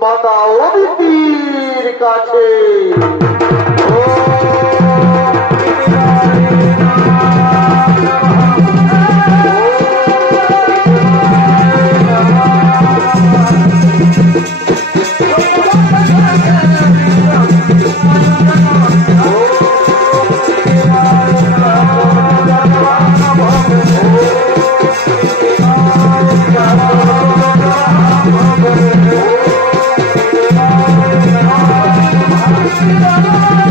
মাতা অদিতির কাছে। Oh,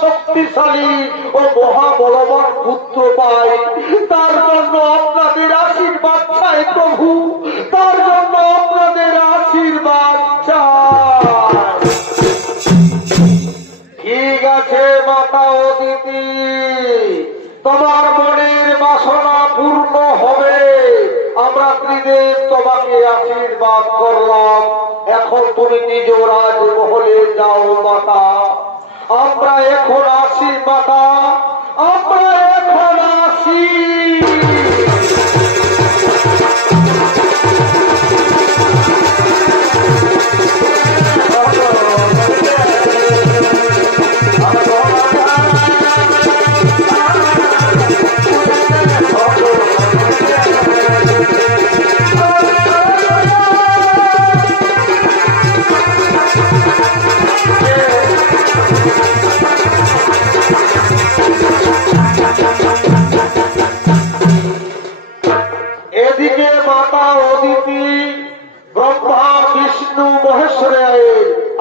শক্তিশালী ও মহাবলবান পুত্র পাই, তার জন্য আপনাদের আশীর্বাদ চাই প্রভু, তার জন্য আপনাদের আশীর্বাদ চাই। ঠিক আছে মাতা অদিতি, তোমার মনের বাসনা পূর্ণ হবে। আমরা ত্রিদেব তোমাকে আশীর্বাদ করলাম। এখন তুমি নিজ রাজমহলে যাও মাতা। আমরা এখন আসি মাতা, আমরা এখন আসি।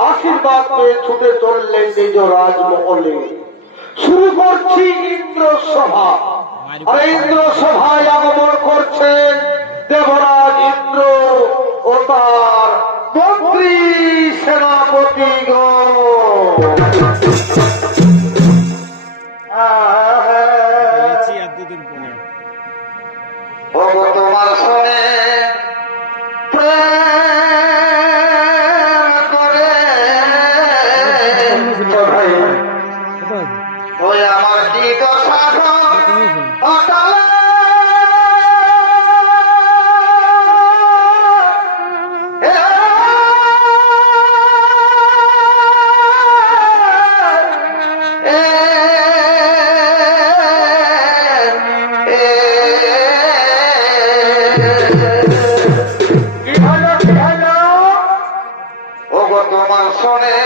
আশীর্বাদ পেয়ে ছুটে চললেন নিজ রাজমহলে। শুরু করছি ইন্দ্র সভা। আর ইন্দ্র সভায় আগমন করছেন দেবরাজ ইন্দ্র ও তার মন্ত্রী সেনাপতিগণ। তোমার শুনে ওই আমার কি দশা অকালে তোমার শোনে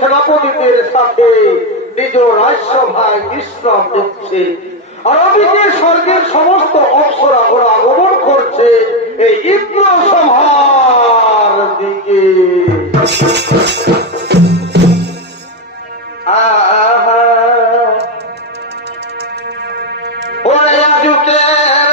সেনাপতিদের সাথে নিজ রাজসভায় বিশ্রাম দিচ্ছে, আর ওদিকে স্বর্গের সমস্ত অপ্সরা ওরা আগমন করছে এই ইন্দ্র সভার দিকে। ওরে যুগের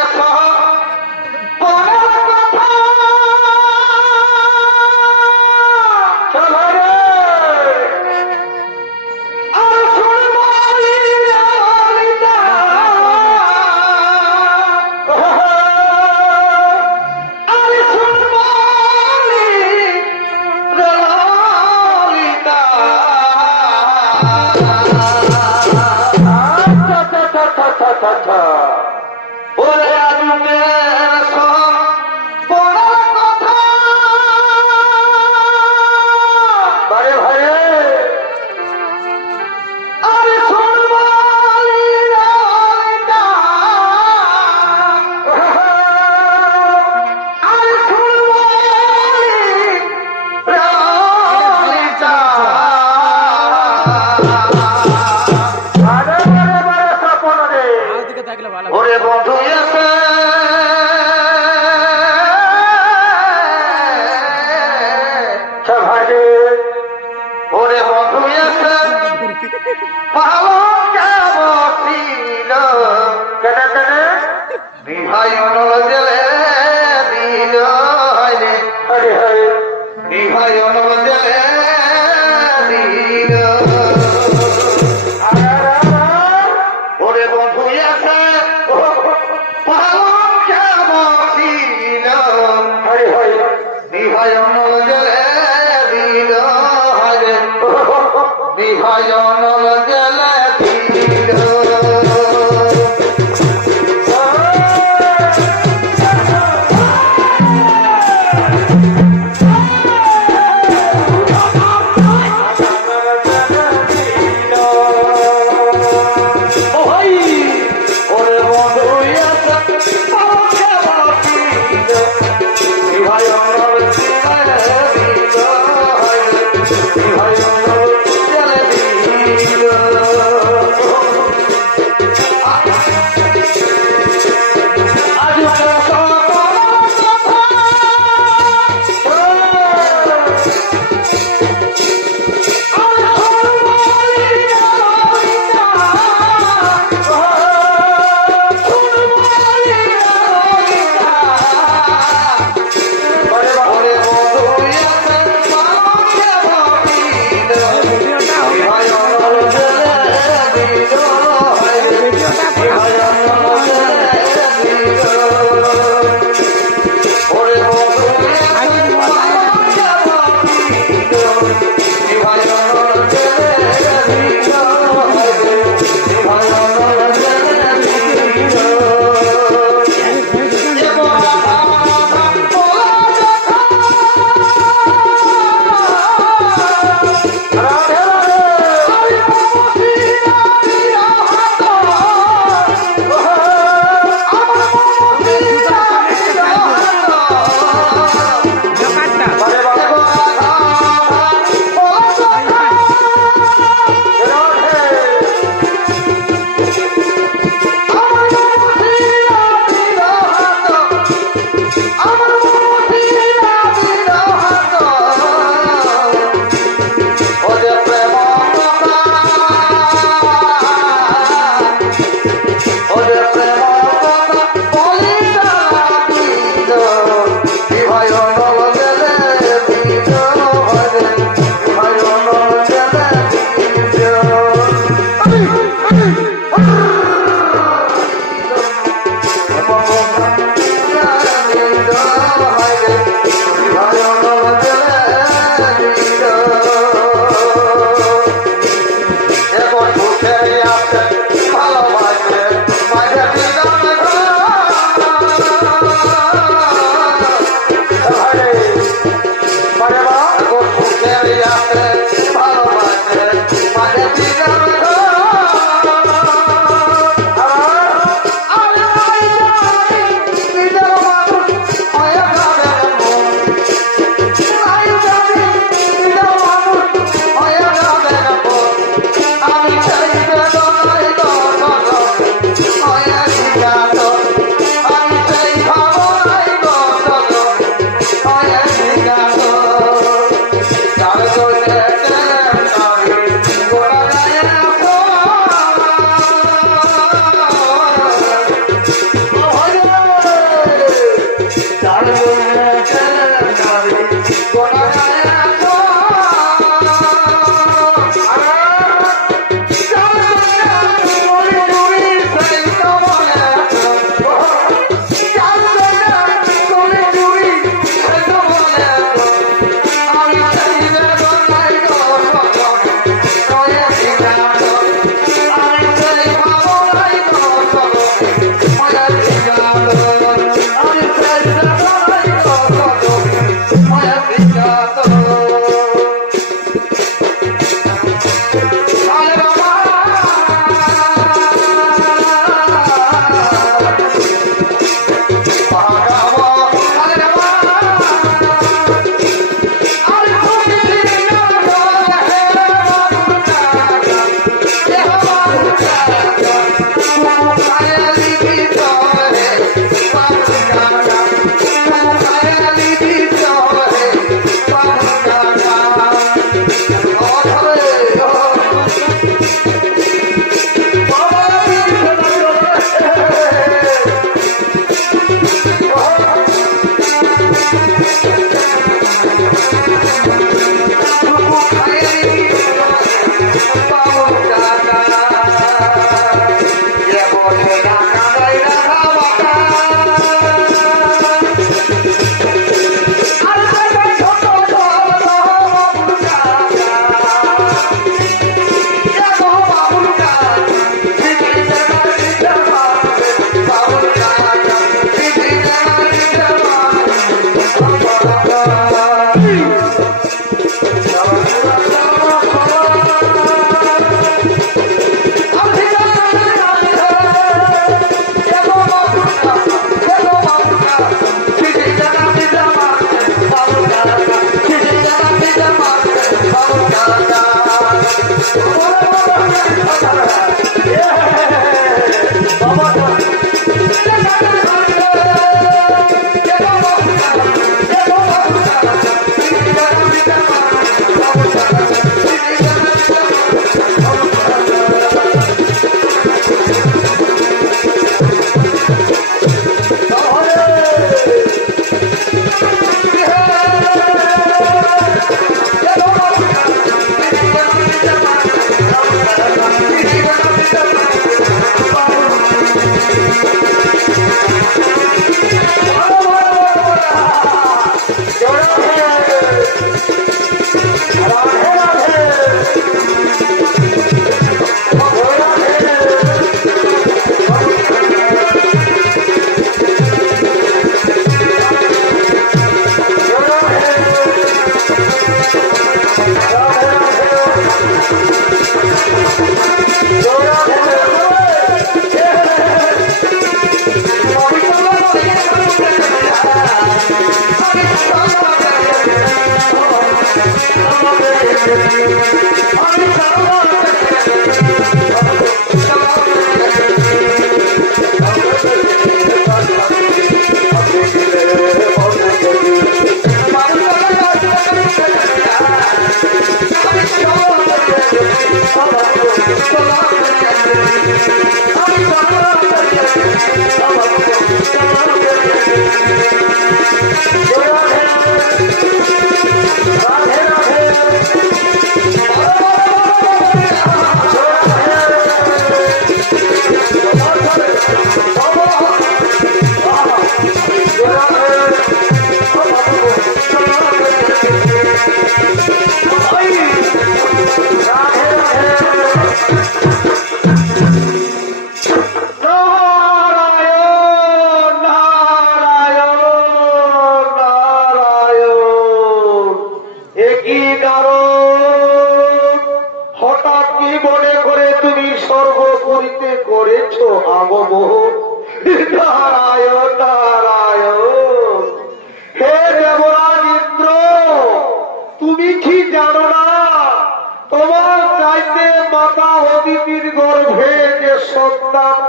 ওরে আজকের বড় কথা বারে ভাইরে আরে শুনবালি রাইতা আরে শুনবালি রাইতা ওরে বন্ধু এসে সভাতে ওরে বন্ধু এসে পালন বসিল কেটে কেটে বিভাই অনল জেলে দিল হরে হরে বিভাই অনল জেলে দিল ওরে বন্ধু এসে পালন বসিল হরে হরে বিভাই অনল জেলে দিল হরে বিভাই অনল জেলে দিল। Oh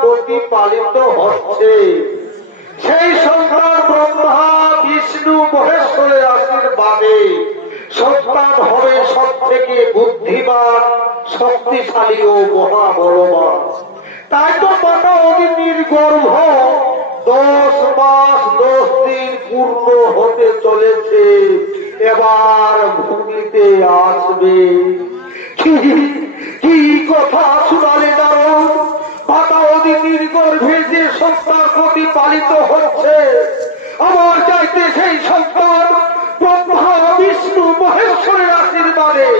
প্রতিপালিত হচ্ছে সেই সন্তান ব্রহ্মা বিষ্ণু মহেশ্বরের আশীর্বাদে সন্তান হবে সব থেকে বুদ্ধিমান শক্তিশালী ও মহাবলবান। তাই তো মাতা অদিতির গর্ভ 10 মাস 10 দিন পূর্ণ হতে চলেছে, এবার ভূমিতে আসবে। কি কথা শুনালে দারুণ, মাতা অদিতির গর্ভে যে সন্তান প্রতিপালিত হচ্ছে, আমার চাইতে সেই সন্তান ব্রহ্মা বিষ্ণু মহেশ্বরের আশীর্বাদে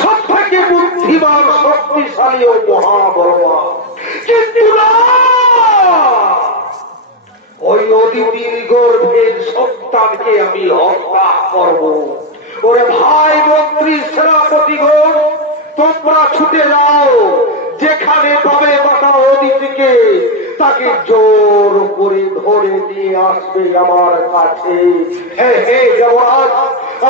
সব থেকে বুদ্ধিমান শক্তিশালী ও মহাবলবান। কিন্তু না, ওই অদিতির গর্ভের সন্তানকে আমি হত্যা করব। ওরে ভাই মন্ত্রী সেনাপতিগণ, তোমরা ছুটে যাও, যেখানে পাবে মাতা অদিতিকে তাকে জোর করে ধরে নিয়ে আসবে আমার কাছে। হে হে যমরাজ,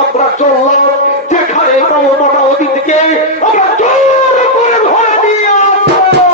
আমরা চললাম, যেখানে পাবো মাতা অদিতিকে আমরা জোর করে ধরে নিয়ে আসবো।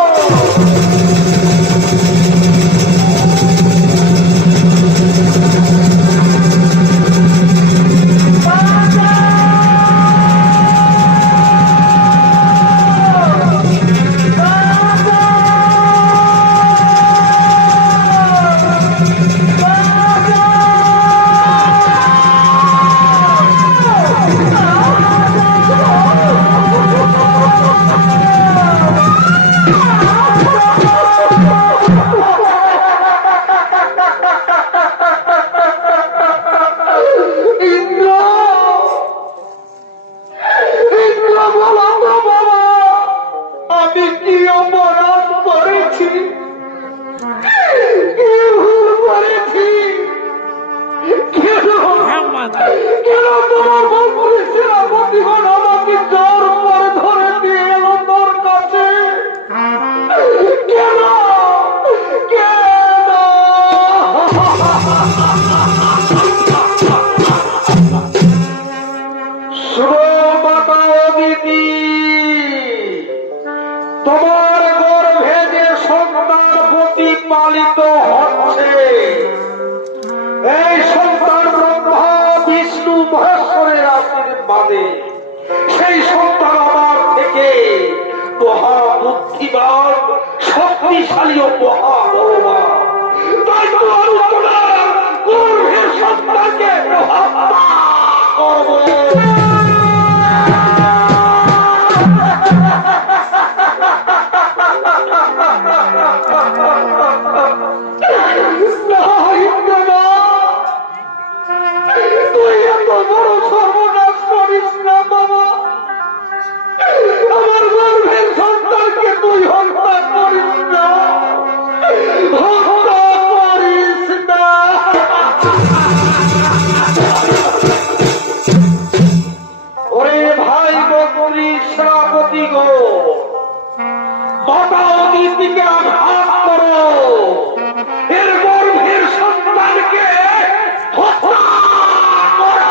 তোমার গর্ভে যে সন্তান প্রতিপালিত হচ্ছে, এই সন্তান ব্রহ্মা বিষ্ণু মহেশ্বরের আশীর্বাদে সেই সন্তান আমার থেকে মহা বুদ্ধিমান শক্তিশালী ও মহাবলবান। তাই তো আমি তোমার গর্ভের সন্তানকে হত্যা করব। দিকে আঘাত করো, এর গর্ভের সন্তানকে হত্যা করো।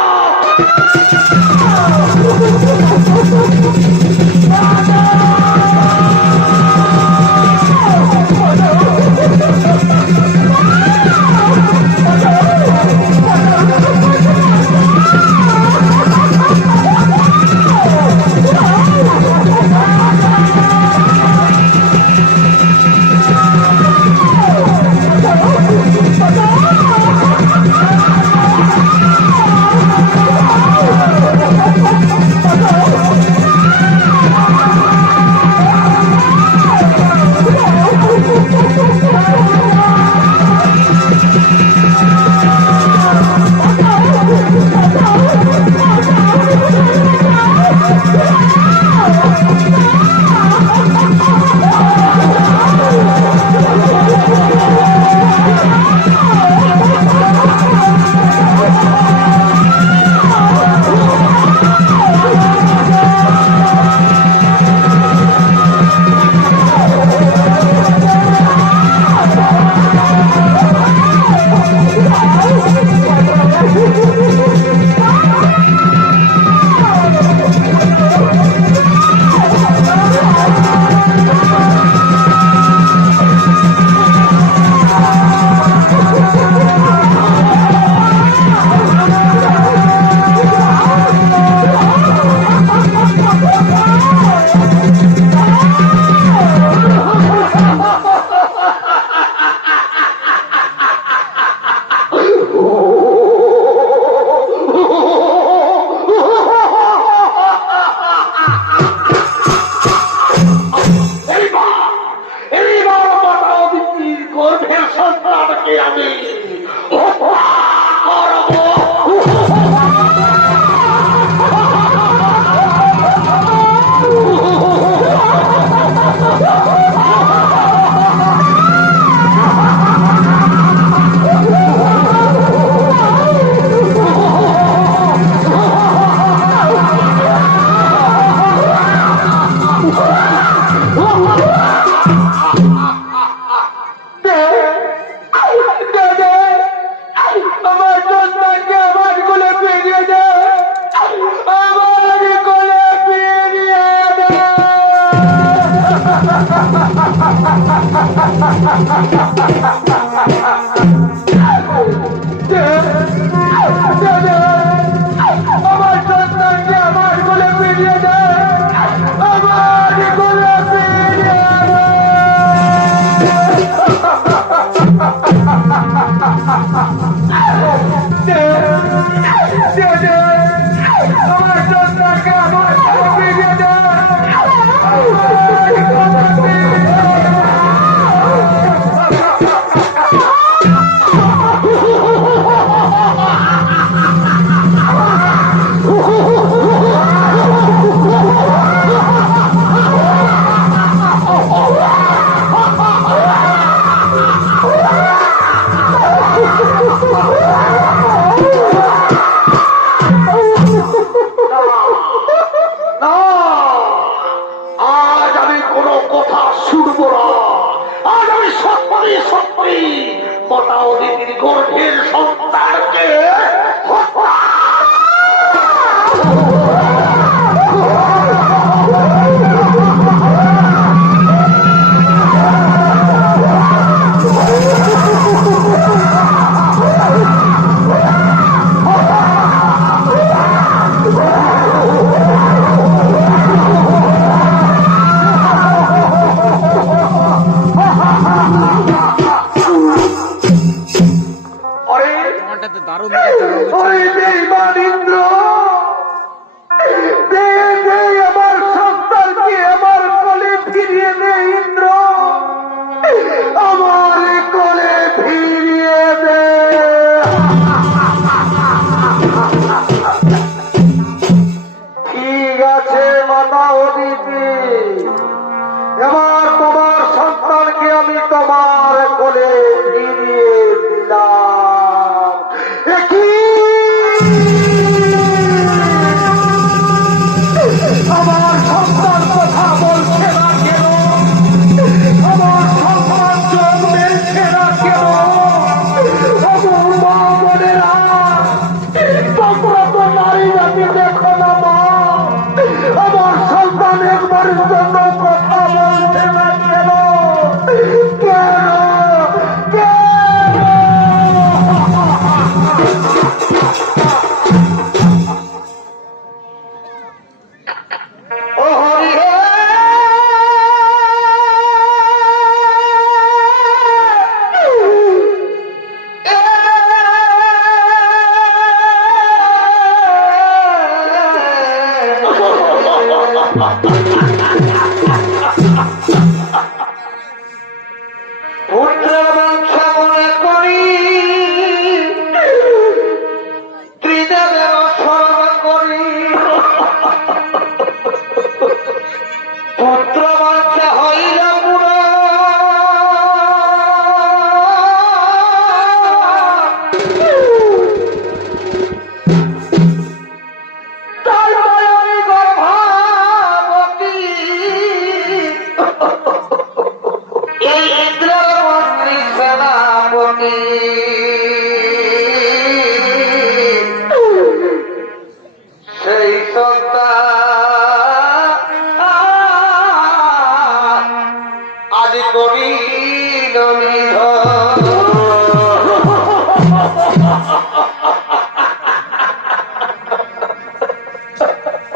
আমার এই ইন্দ্রের মন্ত্রী সেনাপতি সেই সন্তান আজ করিল নিধন।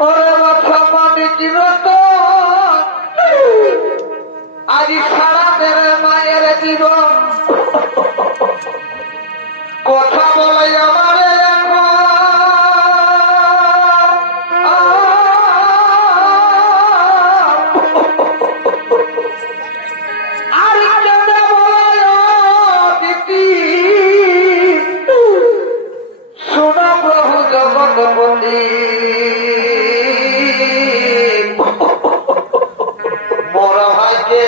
ওরে মাথা পানি চিরত আজ সারা মেরে মায়ের জীবন কথা বলে আমার শোনা প্রভু জগৎপতি বড় ভাইকে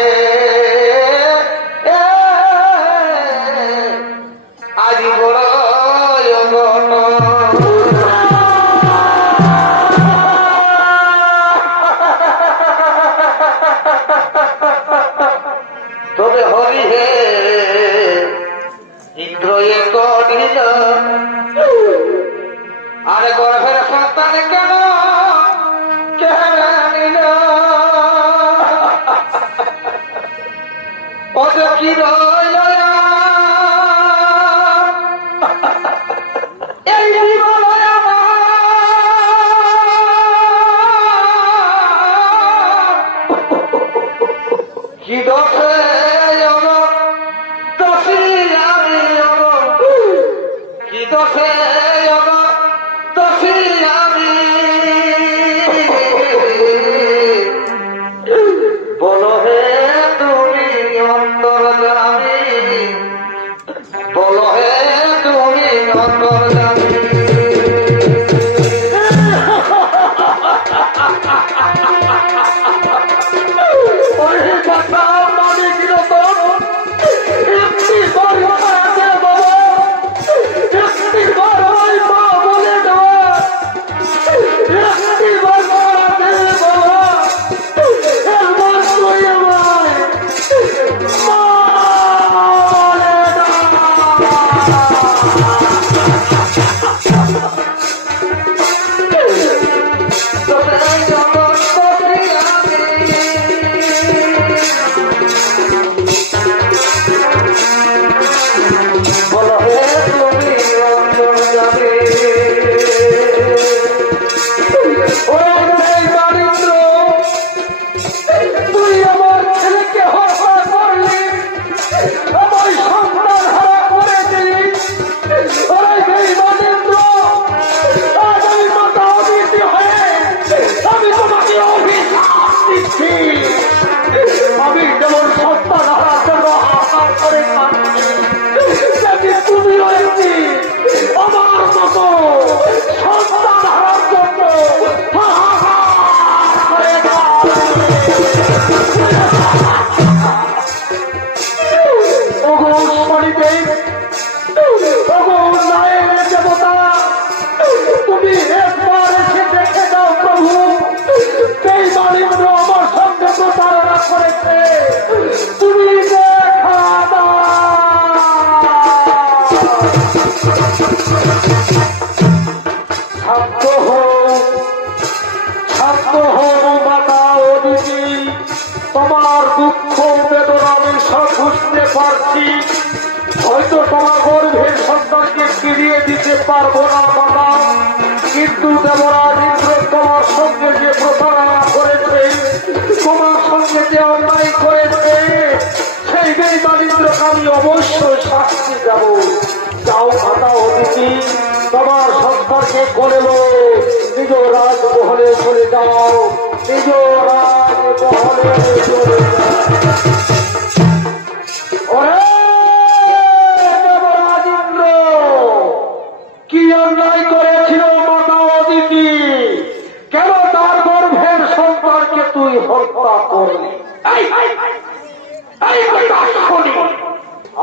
আজ বড় তবে হরি হে ইন্দ্র করিল আরে গর্ভের সন্তান কেন কেড়ে নিল ও যে কি এই জীবন কি দোষে দোষী আমি কি দোষে দোষী আমি বলো হে তুমি অন্তর্যামী বলো হে তুমি অন্তর্যামী তোমার দুঃখ বেদনা আমি সব বুঝতে পারছি। হয়তো তোমার গর্ভের সন্তানকে ফিরিয়ে দিতে পারবো না বাবা, কিন্তু দেবরাজ ইন্দ্র তোমার সঙ্গে যে প্রতারণা করেছে, তোমার সঙ্গে যে অন্যায় করেছে, সেই বেঈমান ইন্দ্রকে আমি অবশ্যই শাস্তি দেব। যাও মাতা অদিতি, তোমার সম্পর্কে করে লো, নিজ রাজমহলে চলে যাও, নিজ রাজমহলে চলে যাও। দেবরাজ ইন্দ্র কি অন্যায় করেছিল মাতা অদিতি? কেন তার গর্ভের সন্তানকে তুই হত্যা করলি?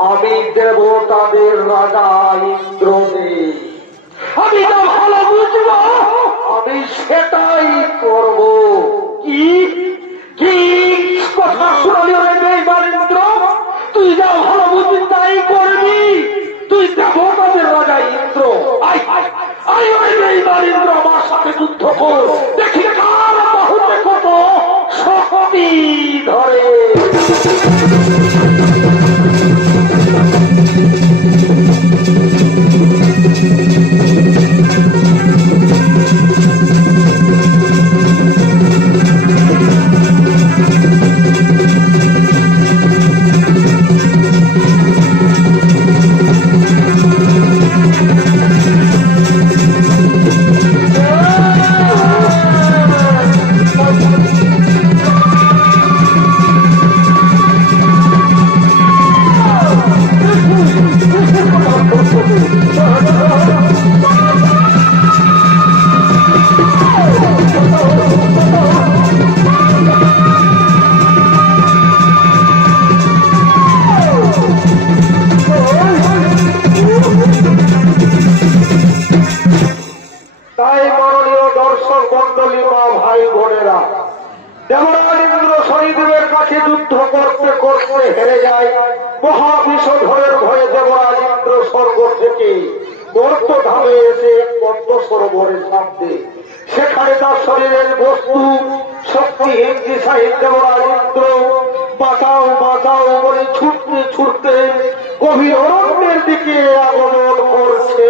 আমি দেবতাদের রাজা ইন্দ্রদেব, আমি তো ভালো বুঝব, আমি সেটাই করব। কি কি কথা শুনালি রে বেঈমানিন্দ্র, তুই যা ভালো বুঝবি তাই করবি। তুই দেবতাদের রাজা ইন্দ্র, আয় আয় আয় ওই বেঈমানিন্দ্র আমার সাথে যুদ্ধ কর, দেখি কার বাহুতে কত শক্তি ধরে। তাই মাননীয় দর্শক মন্ডলী মা ভাই বোনেরা, দেবরাজ ইন্দ্র শনিদেবের কাছে যুদ্ধ করতে করতে হেরে যায়। মহাবিষধরের ভয়ে দেবরাজ ইন্দ্র স্বর্গ থেকে মর্তধামে এসে পদ্ম সরোবরের সামনে, সেখানে তার শরীরের বস্তু শক্তিহীন দিশাহীন দেবরাজ ইন্দ্র বাঁচাও বাঁচাও বলে ছুটতে ছুটতে গভীর অরণ্যের দিকে আগমন করছে।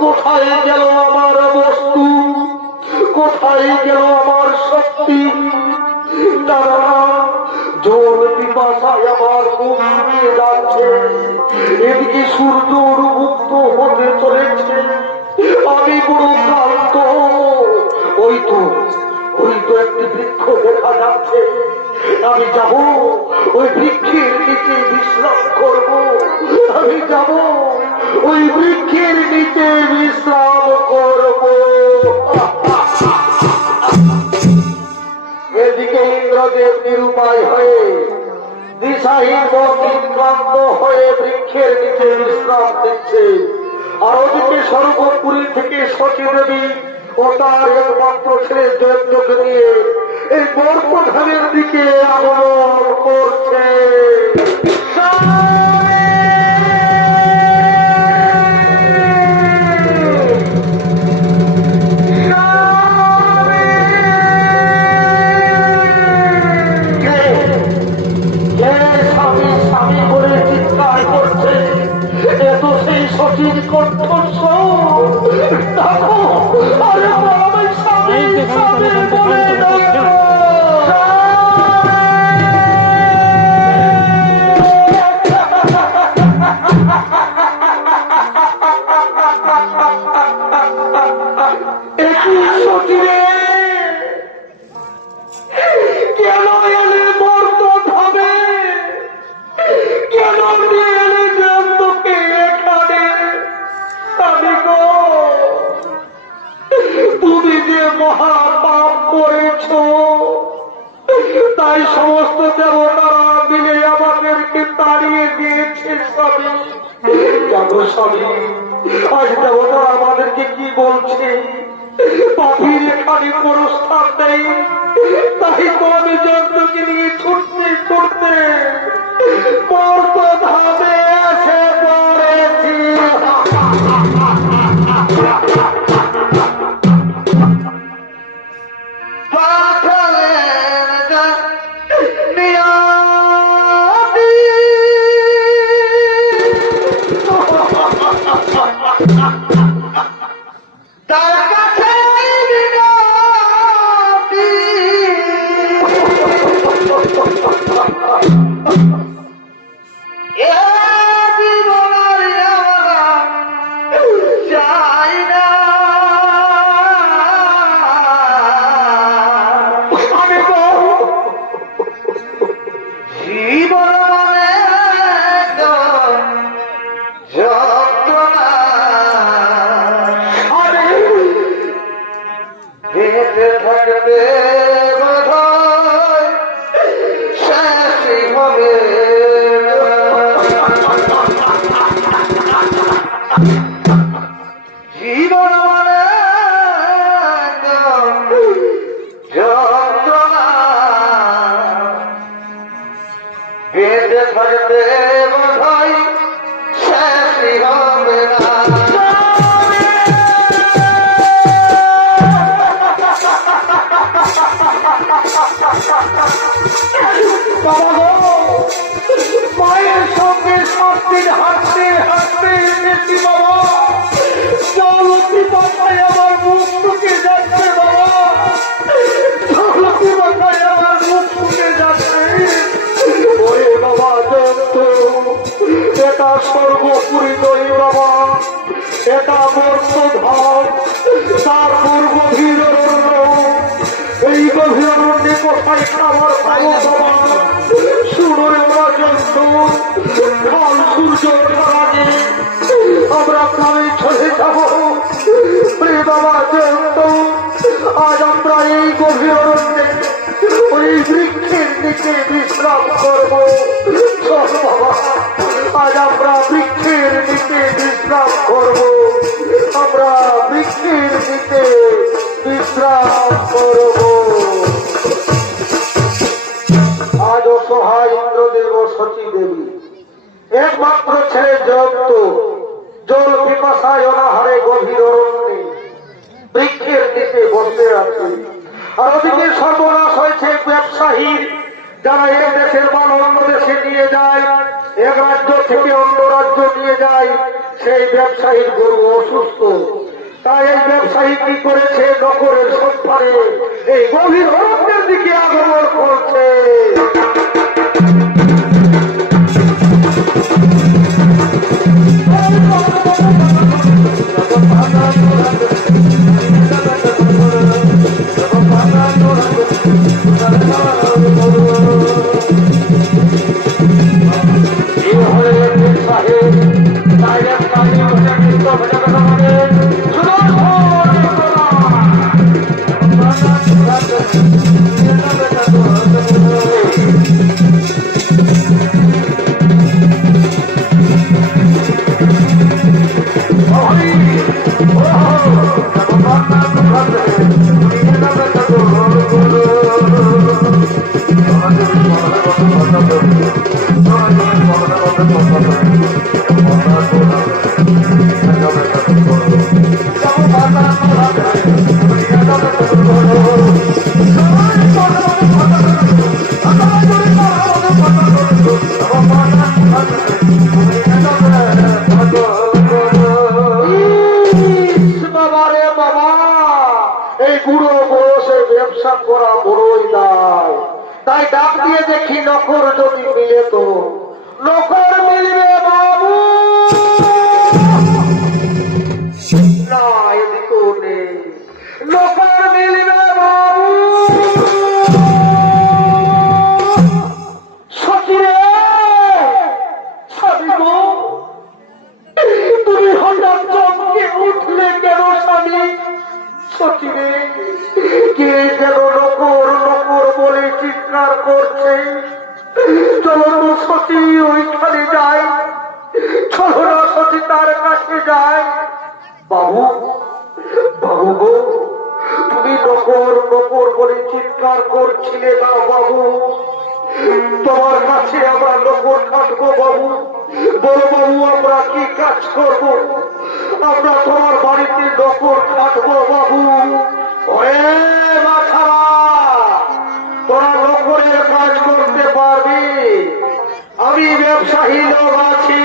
কোথায় গেল আমার বস্তু, কোথায় গেল আমার শক্তি? তারা জোর পিপাসায় আমার মুখ দিয়ে যাচ্ছে, এদিকে সূর্য উন্মুক্ত হতে চলেছে, আমি বড় ক্লান্ত। ওই তো একটি বৃক্ষ দেখা যাচ্ছে, আমি যাব ওই বৃক্ষের নিচে বিশ্রাম করব, আমি যাব ওই বৃক্ষের নিচে বিশ্রাম করব। এদিকে ইন্দ্রদেব নিরুপায় হয়ে দিশাহীন ক্লান্ত হয়ে বৃক্ষের নিচে বিশ্রাম দিচ্ছে, আর ওদিকে স্বর্গপুরী থেকে সতী দেবী ও তার একমাত্র ছেলে জয়ন্তকে নিয়ে এই বর্পধামের দিকে আগমন করছে। স্বামী বলে চিৎকার করছে, এ তো সেই সতীর কণ্ঠস্বর। দেখো, আরে বাবা, স্বামী স্বামী বলে ডাকো। কেন এলে বর্তধামে, কেন নিয়ে এলে জয়ন্তকে এখানে? আমি গো, তুমি যে মহা পাপ করেছ, তাই সমস্ত দেবতারা মিলে আমাদেরকে তাড়িয়ে দিয়েছে স্বামী। জানো স্বামী, আজ দেবতারা আমাদেরকে কি বলছে? পাখির এখানে কোনো স্থান নেই, তাই তো আমি জয়ন্তকে নিয়ে ছুটতে ছুটতে বর্তধামে এসে পড়েছি। তার কাছে বিনতি, হেঁটে থাকতে বোধহয় শেষই হবে জীবন মানে যন্ত্রণা হেঁটে থাকতে বোধহয় শেষই হবে না মায়ের সঙ্গে সবদিন হাঁটতে হাঁটতে এসেছি বাবা চলতি মাথায় আমার মুখ টুকে যাচ্ছে বাবা চলতি মাথায় আমার মুখ টুকে যাচ্ছে ওরে বাবা জন্তু এটা সর্বোপরি নই বাবা এটা বর্ষধর তার পূর্ব গভীর এই গভীর অরণ্যে কোথায় খাবার খাবো বাবা শুনো আমরা জন্তু কাল সূর্য আগে আমরা প্রাণে চলে যাব রে বাবা জন্তু আজ আমরা এই গভীর অরণ্যে ওই বৃক্ষের নিচে বিশ্রাম করবো চল বাবা আজ আমরা বৃক্ষের নিচে বিশ্রাম করবো আমরা বৃক্ষের নিচে বিশ্রাম করবো আজ অসহায় ইন্দ্রদেব ও সতী দেবী একমাত্র ছেলে জয়ন্ত জল পিপাসায় অনাহারে গভীর অরণ্যে বৃক্ষের নিচে বসে আছে আর ওদিকে সর্বনাশ হয়েছে ব্যবসায়ী যারা এক দেশের মাল অন্য দেশে নিয়ে যায় এক রাজ্য থেকে অন্য রাজ্য নিয়ে যায় সেই ব্যবসায়ীর গরু অসুস্থ তাই এই ব্যবসায়ী কি করেছে নগরের সন্ধানে এই গভীর অরণ্যের দিকে আগমন করছে তাই ডাক দিয়ে দেখি নখর যদি মিলে তো নখর মিলবে বাবু না এদিকেও নেই নখর মিলবে বাবু সচিরে স্বামী গো তুমি হঠাৎ চমকে উঠলে কেন স্বামী সচিরে কে যেন নকর নকর বলে চিৎকার করছে চলো তো সতী ওইখানে যায় চলো না সতী তার কাছে যায় বাবু বাবু গো তুমি নকর নকর বলে চিৎকার করছিলে না বাবু তোমার কাছে আমরা নকর কাটবো বাবু বলো বাবু আমরা কি কাজ করব আমরা তোমার বাড়িতে নকর কাটবো বাবু ওরে মাথারা তোরা নকরের কাজ করতে পারবি আমি ব্যবসায়ী লোক আছি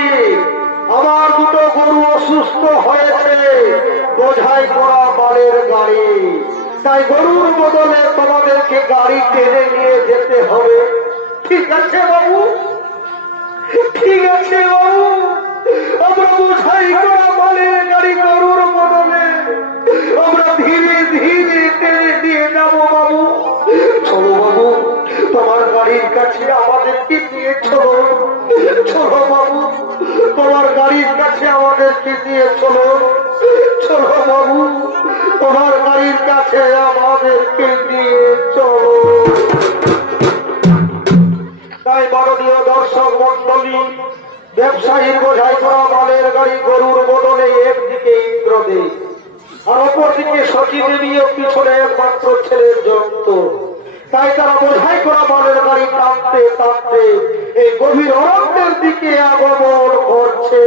আমার দুটো গরু অসুস্থ হয়েছে বোঝাই করা মালের গাড়ি তাই গরুর বদলে তোমাদেরকে গাড়ি টেনে নিয়ে যেতে হবে ঠিক আছে বাবু ঠিক আছে বাবু আমরা বোঝাই করা মালের গাড়ি গরুর বদলে আমরা ধীরে ধীরে টেনে নিয়ে যাবো বাবু চলো বাবু তোমার গাড়ির কাছে আমাদেরকে নিয়ে চলো চলো বাবু তোমার গাড়ির কাছে আমাদেরকে নিয়ে চলো চলো বাবু তোমার গাড়ির কাছে কাছে আমাদেরকে দিয়ে চলো। তাই মাননীয় দর্শক মন্ডলী, ব্যবসায়ীর বোঝাই করা মালের গাড়ি গরুর বদলে একদিকে ইন্দ্রদেব আর অপরদিকে সতী দেবী ও পিছনে একমাত্র ছেলের যন্ত্র। তাই তারা বোঝাই করা মালের গাড়ি টানতে টানতে এই গভীর অরণ্যের দিকে আগমন করছে।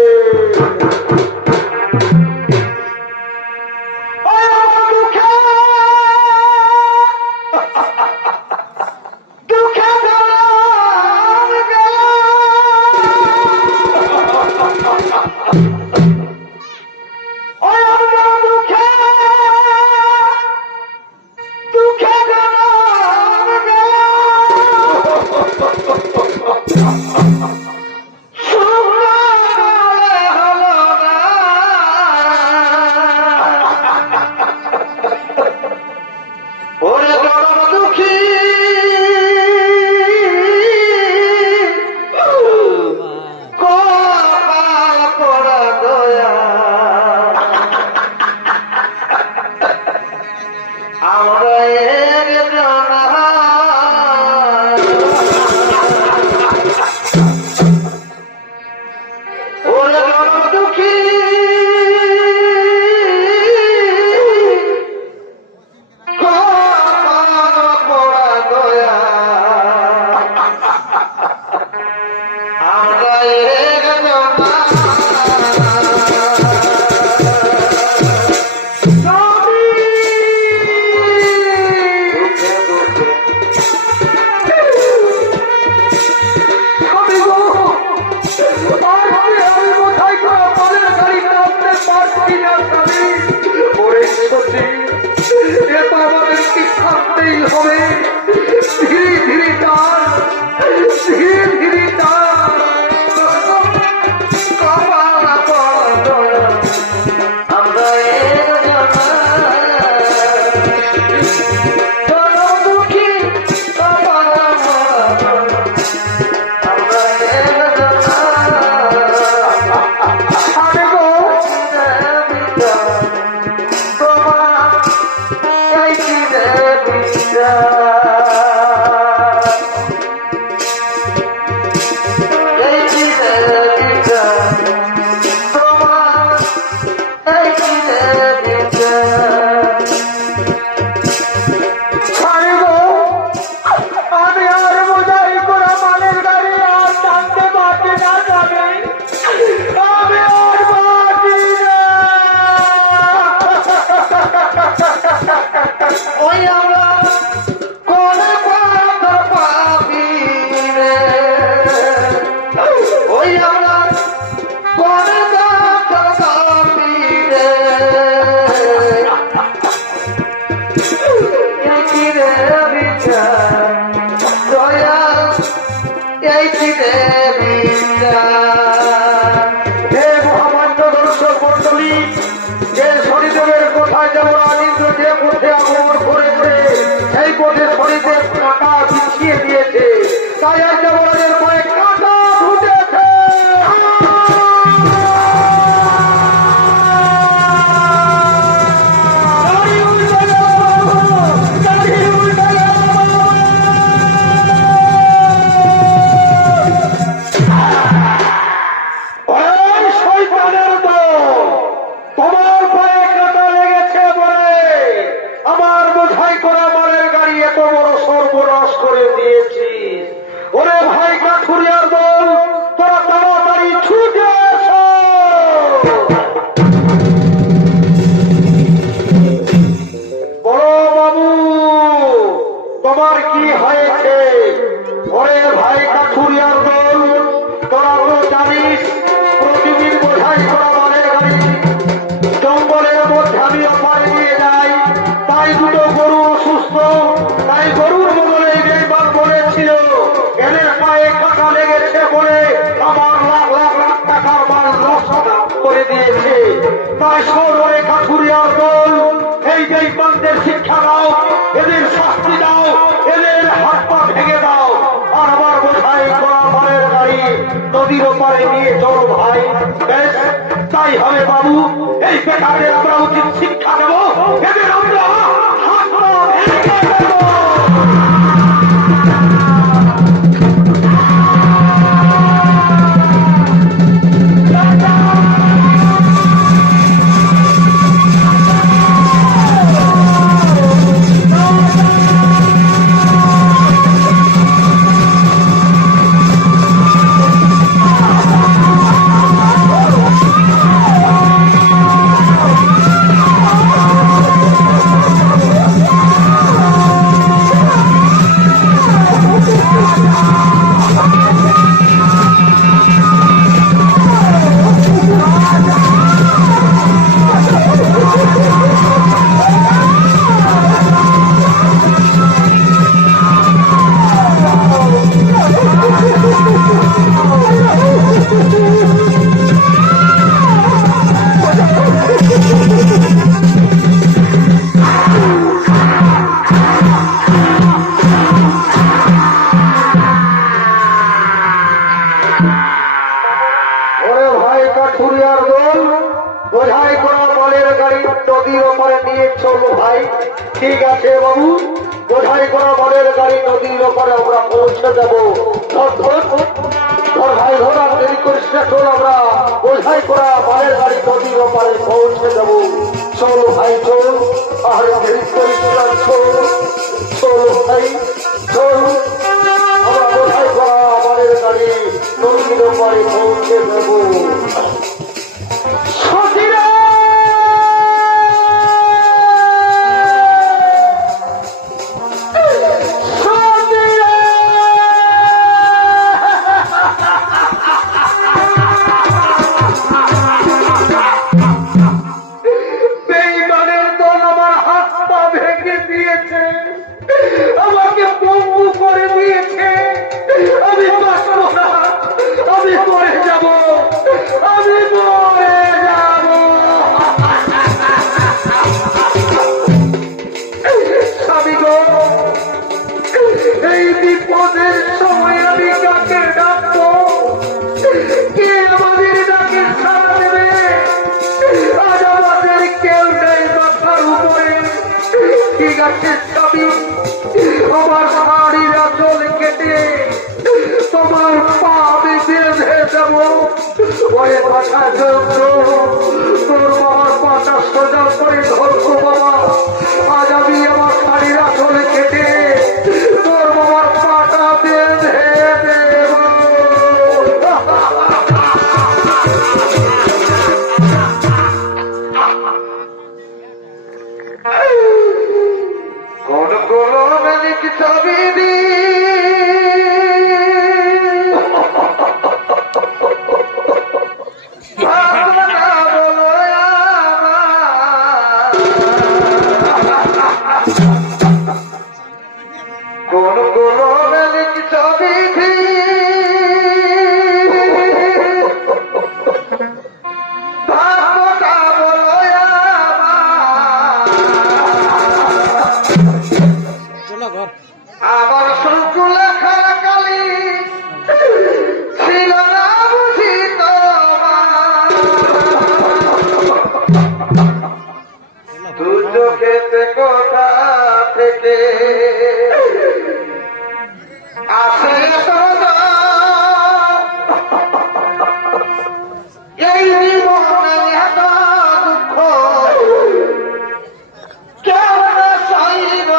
শিক্ষা দাও, এদের শাস্তি দাও, এদের হাত পা ভেঙে দাও, আর আমার বোঝাই করা মালের গাড়ি নদীর ওপারে নিয়ে চলো ভাই। বেশ, তাই হবে বাবু। এই বেকারদের আমরা উচিত শিক্ষা দেবো, এদের আমরা ঠিক আছে বাবু, বোঝাই করা মনের গাড়ি নদীর ওপরে আমরা পৌঁছে দেবো। ভাই ঘোড়া দেরি করিস না, চল আমরা বোঝাই করা মনের গাড়ি নদীর ওপরে পৌঁছে দেবো। চলো ভাই চল, আর দেরি করিস না, চলো ভাই চল, আমরা বোঝাই করা মনের গাড়ি নদীর ওপরে পৌঁছে দেবো। এই বিপদের সময় আমি কাকে ডাকবো? কে আমাদের ডাকে সাড়া দেবে? আজ আমাদের কেউ নেই মাথার উপরে। ঠিক আছে স্বামী, আমার শাড়ির আঁচল কেটে তোমার পা আমি বেঁধে দেবো। ওই পাশা যন্ত্র তোর বাবার পাশা সোজা করে ধরবো বাবা। আজ আমি আমার শাড়ির আঁচল কেটে তোর বাবার পাটা বেঁধে দেব। কোন কোন মালিক চাবি দি কোন কোন মালিক চাবি দি ভাবটা বলো আমার সূর্য লেখা কালি ছিল না বুঝি তোমার। দু চোখেতে কোথা থেকে আসে সদা এই জীবনে এত দুঃখ কেমন সাইব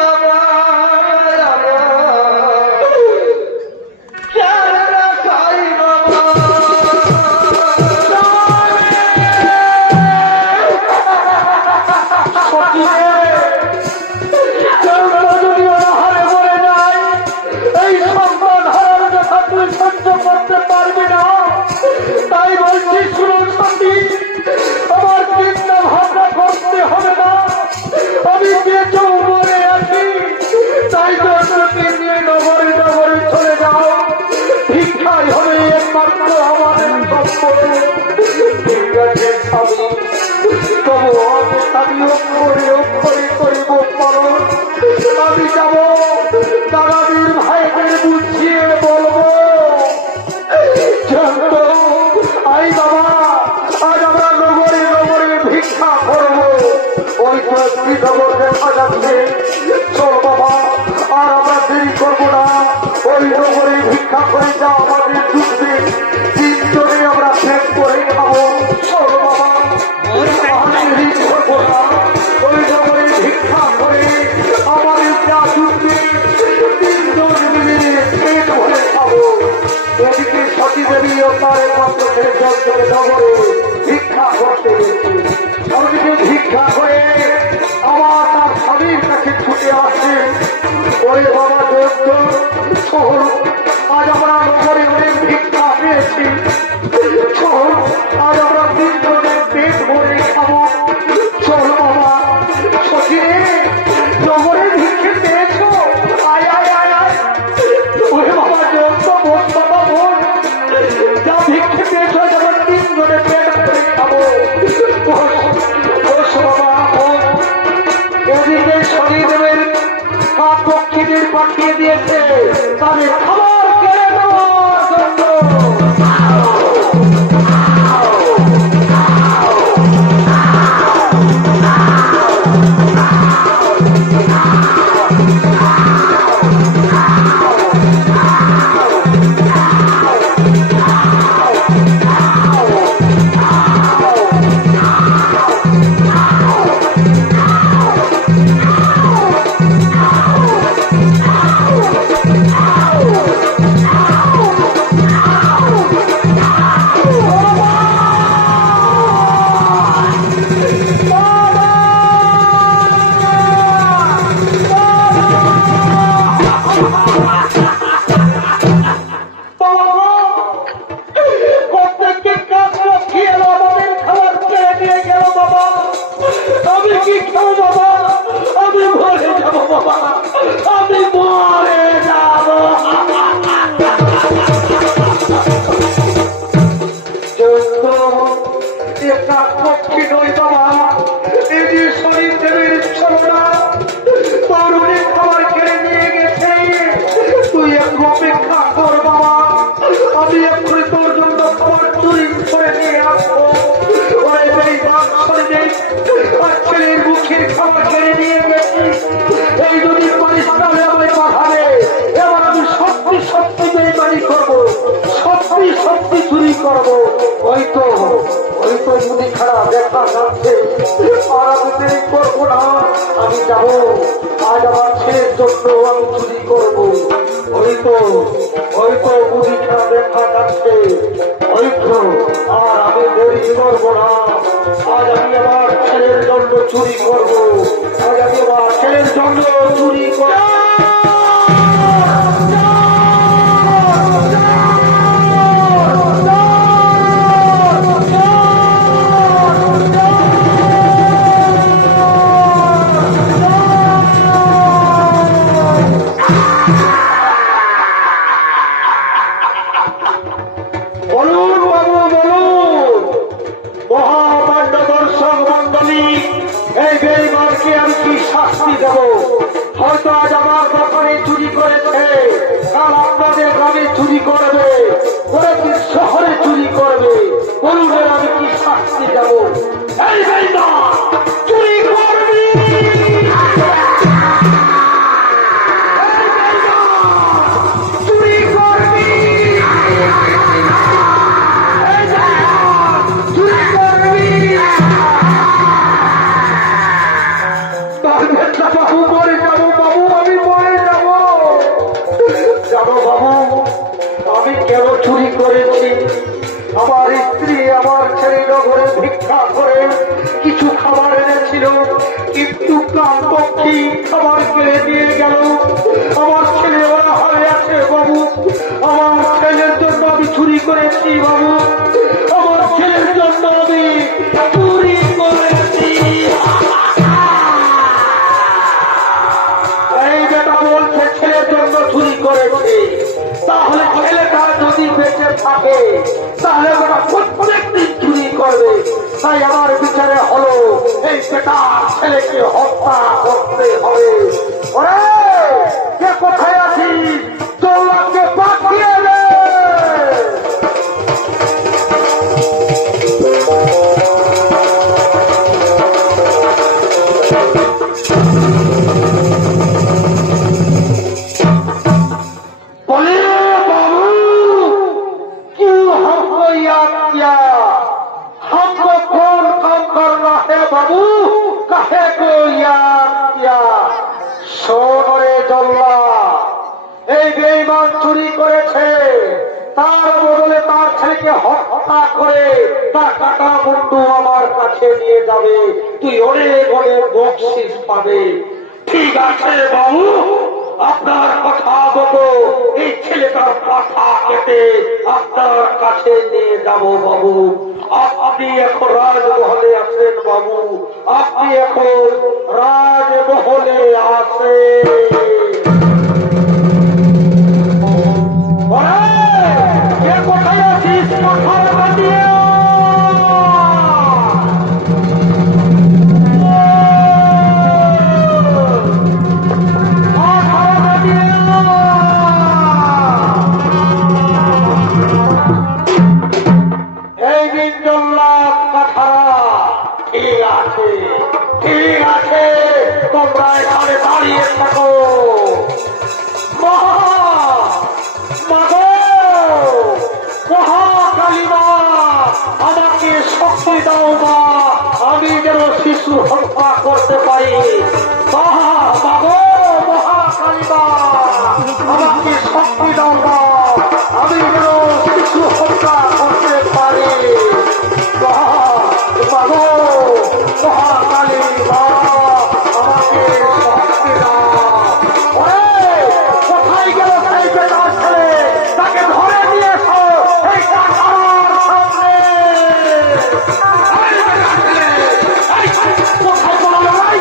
আমি যাব দাদাদির ভাইদের বুঝিয়ে বলবো আই বাবা, আজ আমরা নগরে নগরে ভিক্ষা করবো। ওই নগর দেখা যাচ্ছে। চল বাবা, আর আমরা দেরি করবো না, ওই নগরে ভিক্ষা করে যা আমাদের ঢুকবে, তিনজনে আমরা পেট করে খাবো। চল বাবা, দেরি করবো না, ওই নগরে ভিক্ষা করে আমাদের যা ঢুকবে, তিনজন মিলে পেট ভরে খাবো। এদিকে সতী দেবী ও তার একমাত্র ছেলে জল নগরে ভিক্ষা করতে গেছে। ওদিকে ভিক্ষা করে আবার তার স্বামীর কাছে ছুটে আসে। ওরে বাবা দোস্ত, শোন, আজ আমরা নগরে অনেক ভিক্ষা পেয়েছি। শোন, আজ আমরা তিনজনের পেট ভরে খাবো। চল বাবা, সখী রে, নগরে ভিক্ষে পেয়েছো, আয় আয় আয় আয়। ওরে বাবা দোস্ত, বোন বাবা বোন, যা ভিক্ষে পেয়েছো যেমন তিনজনের পেট ভরে খাবো। এদিকে শনিদেবের পক্ষীদের পাঠিয়ে দিয়েছে তাদের খাবার কেড়ে নেওয়ার জন্য। আমি যাবো, আজ আমার ছেলের জন্য আমি চুরি করবো। ওই তো বুঝি খেলা দেখা যাচ্ছে। ওই তো, আর আমি দেরি করবো না, আজ আমি আমার ছেলের জন্য চুরি করবো। আজ আমি আমার ছেলের জন্য চুরি করবো। হয়তো আজ আমার দোকানে চুরি করেছে, কাল আপনাদের গ্রামে চুরি করবে, পরের দিন শহরে চুরি করবে। বলুন আমি কি শাস্তি দেবো? চুরি করবি, চুরি করবি, চুরি করবি। বাবু মরে যাবো, বাবু আমি মরে যাবো। জানো বাবু, আমি কেন চুরি করেছি? আমার স্ত্রী আমার ছেলে নগরে ভিক্ষা করে কিছু খাবার এনেছিল, কিন্তু প্রাণ পক্ষী খাবার কেড়ে দিয়ে গেল। আমার ছেলে ওরা হয়ে আছে বাবু, আমার ছেলের জন্য আমি চুরি করেছি বাবু, আমার ছেলের জন্য আমি চুরি করেছি। ছেলের জন্য চুরি করেছে, তাহলে ছেলেটা যদি বেঁচে থাকে তাহলে ওরা প্রত্যেকদিন চুরি করবে। তাই আমার বিচারে হলো এই বেটা ছেলেকে হত্যা করতে হবে। ওরে কে কোথায় আছিস, তোকে পাঠিয়ে দে। চুরি করেছে, তার বদলে তার ছেলেকে হত্যা করে তার কাটা মুন্ডু আমার কাছে নিয়ে যাবে, তুই অনেক অনেক বকশিস পাবে। ঠিক আছে বাবু, আপনার কথা মতো এই ছেলেটার মাথা কেটে আপনার কাছে নিয়ে যাব বাবু। আপনি এখন রাজমহলে আছেন বাবু, আপনি এখন রাজমহলে আছেন। কোথায় আছিস? কথা দিয়ে তোমরা এখানে দাঁড়িয়ে থাকো। মহাকালীমা, আমাকে শক্তি দাও মা, আমি যেন শিশু হত্যা করতে পারি। মহাকালীমা, আমাকে শক্তি দাও মা, আমি যেন শিশু হত্যা করতে পারি। মহাকালী মা, আমাকে শক্তি দাও। কোথায় গেল সেই বেটার ছেলে? তাকে ধরে নিয়ে এসো এই কারখানার সামনে। কোথায় কোনো লড়াই?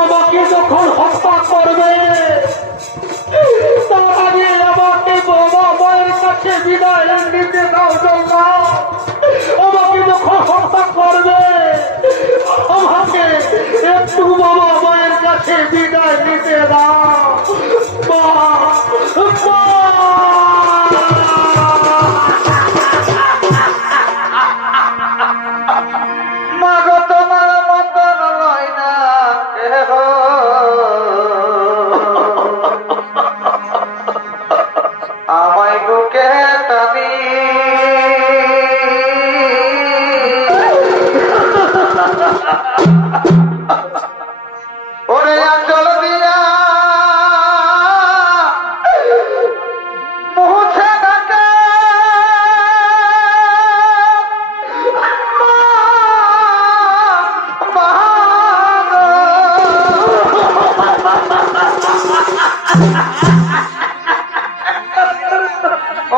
আমাকে যখন হত্যা করবে তার আগে আমাকে বাবা মায়ের কাছে বিদায় নিতে দাও। আমাকে যখন হত্যা করবে আমাকে একটু বাবা মায়ের কাছে বিদায় নিতে দাও। আমায় বুকে টানি ওরে আচল দিয়া মুছে ডাকে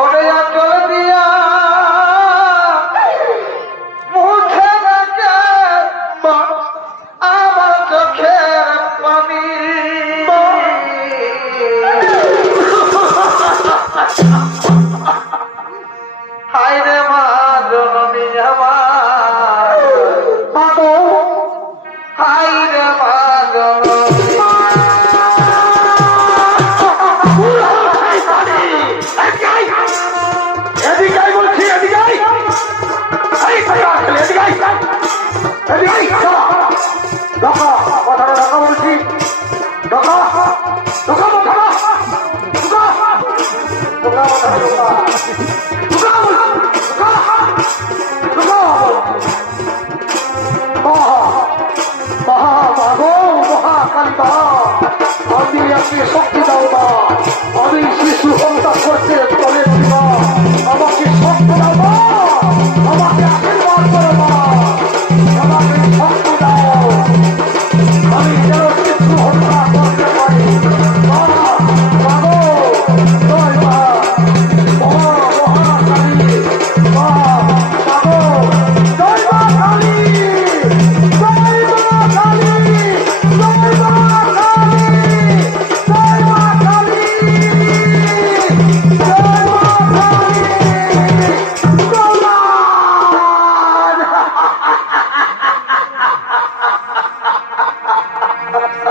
ওরে আচল দিয়া মুছে ডাকে আমার চোখের পানি। হায় রে মা জননী আমার, হায় রে মা জননী। এদিকাই বলছি, এদিকাই কথাটা ঢাকা বলছি, ঢাকা ঢাকা ঢাকা ঢাকা আমি আপনি শক্তি দাও না, আমি শিশু হত্যা করতে চলেছি না, আমাকে শক্তি দাও না, আমাকে আশীর্বাদ করো না, আমাকে শক্তি দাও, আমি যেন শিশু হত্যা করতে পারি।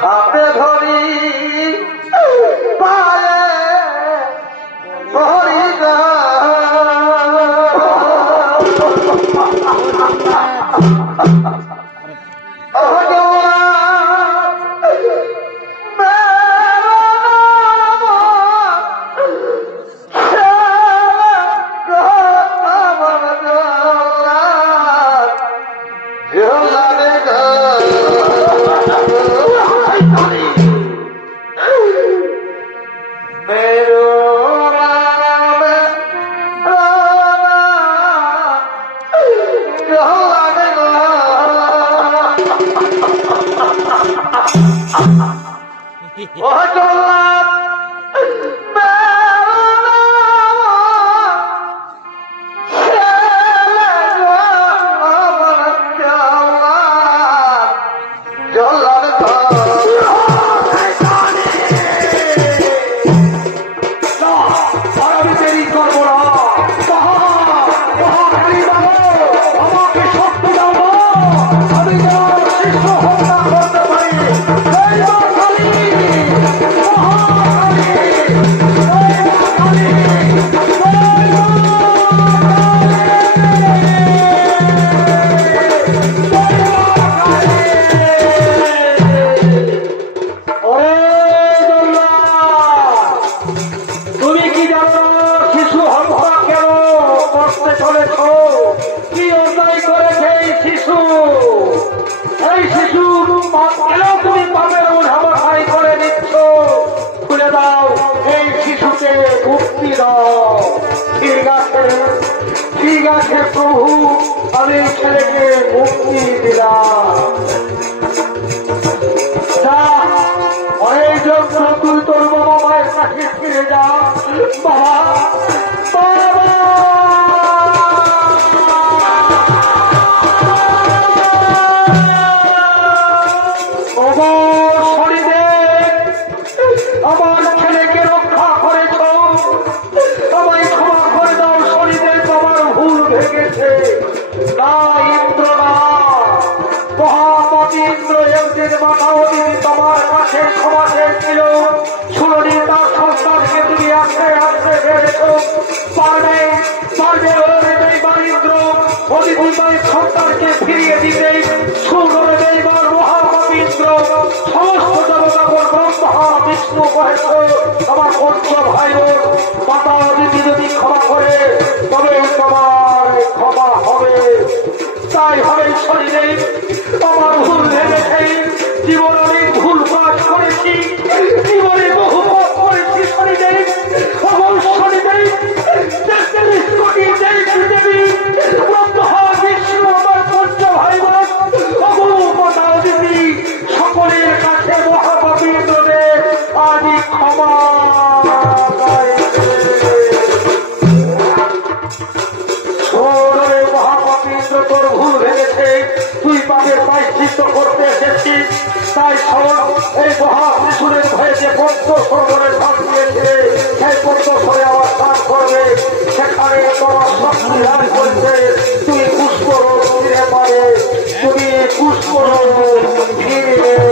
হাতে ধরি পায়ে ধরি গো প্রভু আমি ছেলেকে মুক্তি দিলাম। অনেক যন্ত্র তুই তোর বাবা মায়ের কাছে ফিরে যা। বাবা আমার ছেলেকে রক্ষা করেছ, আমায় ক্ষমা করে দাও। শরীরে তোমার ভুল ভেঙেছে না ইন্দ্র না মহাপতি ইন্দ্র একদিন মাতাবতী তোমার কাছে ক্ষমা চেয়েছিল। শুনি তার সন্তানকে তুমি আস্তে আস্তে ফেলেছ। পারবে পারবে ইন্দ্র অতিথিবাড়ির সন্তানকে ফিরিয়ে দিতে। শুনবে এইবার মহাপতি ইন্দ্র সমস্ত দেবতাগণ ব্রহ্মা বিষ্ণু করেছ। আমার পঞ্চ ভাই মাতা দিদি যদি ক্ষমা করে তবে তোমার ক্ষমা হবে। তাই হবে শরীরে আমার ভুল ভেঙেছে। জীবন অনেক ভুল কাজ করেছি, জীবনে বহু পাপ করেছি। শরীরে আমার শরীরে ৪৩ কোটি দেবী ব্রহ্মা বিষ্ণু আমার পঞ্চ ভাই মাতা দিদি সকলের কাছে মহাপাপী ইন্দ্রকে আদি ক্ষমা তোর ভুল ভেঙেছে, তুই পাপের প্রায়শ্চিত্ত করতে এসেছিস। তাই এই মহাশিশুরের ভয়ে যে পদ্মস্বরে স্থান দিয়েছে সেই পদ্মস্বরে আবার স্থান করবে। সেখানে তোমার শক্তি লাভ করছে। তুমি পুষ্প ফিরে পাবে, তুমি পুষ্প ফিরে